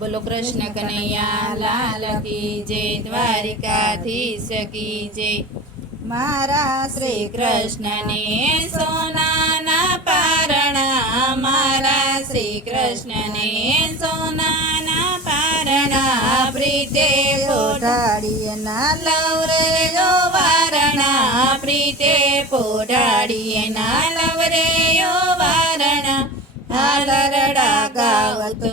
બોલો કૃષ્ણ કનૈયા, લાલ કી જય, દ્વારિકાધીશ કી જય. મારા શ્રી કૃષ્ણને સોનાના પારણા, મારા શ્રી કૃષ્ણને સોનાના પારણા, પ્રીતે પોઢાડીના લવરે યો વારણા, પ્રીતે પોઢાડીના લવરે યો વારણા. હાલરડા ગાવતો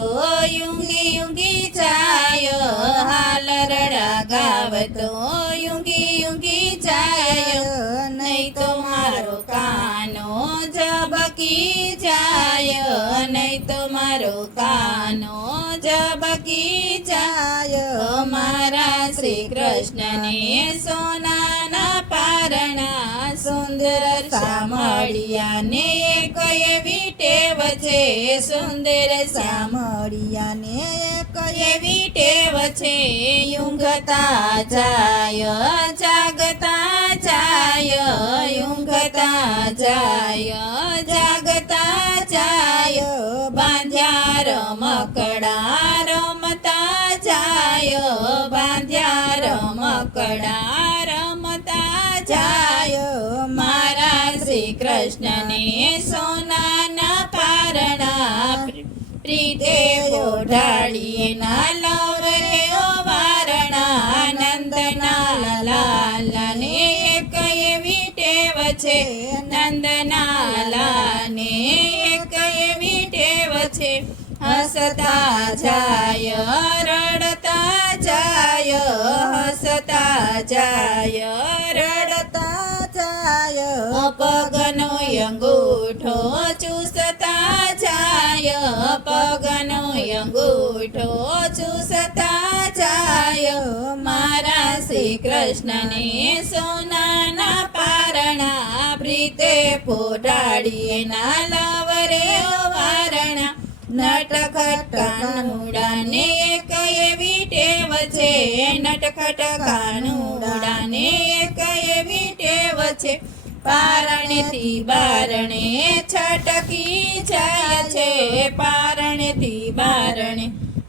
યુંગી યુંગી ચાયો. હાલરડા ગાવતો યુંગી યુંગી ચાયો. નહીં તો મારો કાનો જબકી જાય નહીં તો મારો કાનો જબકી ચાયો. મારા શ્રી કૃષ્ણને સોનાના પારણા સુંદર સામળિયાને વીટેવ છે સુંદર સામળિયાને એવી ટેવ છે યુંગતા જાય, જાગતા જાય યુંગતા જાય, જાગતા જાય, બાંધ્યા રમકડા રમતા જાય, બાંધ્યા રમકડા રમતા જાય, મારા શ્રી કૃષ્ણને પારણા પ્રીતે પોઢાડીએ ના લવરે ઓ વારણા નંદના લાલને એક એવી ટેવ છે નંદના, લાલને એક એવી ટેવ છે હસતા જાય, રડતા જાય, હસતા જાય, રડતા જાય. પગનો અંગૂઠો ચૂસતા પગનો અંગૂઠો ચૂસતા જાય. મારા શ્રી કૃષ્ણને સોનાના પારણા પ્રીતે પોઢાડીએ ના લવરે વારણા. નટખટ કાનુડાને એક એવી ટેવ છે. નટખટ કાનુડાને એક એવી ટેવ છે. પારણેથી બારણે છટકી જાય છે, પારણેથી બારણે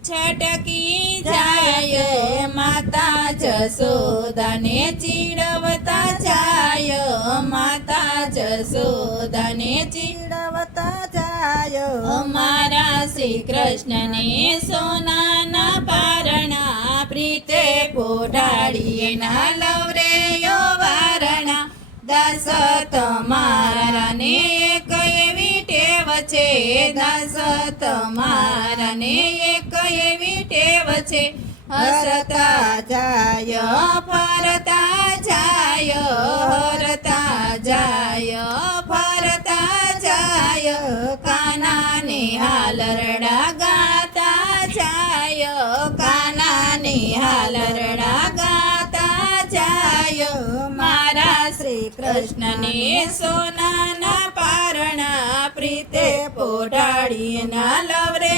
છટકી જાય માતા જસોદાને ચીડવતા જાય, માતા જસોદાને ચીડવતા જાય. મારા શ્રી કૃષ્ણને સોનાના પારણા પ્રીતે પોઢાડીએ ના લવરે દાસ તમારાને એક એવી ટેવ છે. દાસ તમારાને એક એવી ટેવ છે. હરતા જાય, ફરતા જાય, હરતા જાય, ફરતા જાય કાનાને કૃષ્ણને સોનાના પારણા પ્રીતે પોઢાડીએ ના લવરે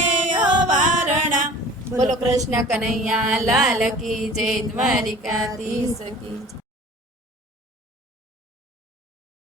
વારણા. બોલો કૃષ્ણ કનૈયા લાલ કી જય દ્વારિકા કી જય.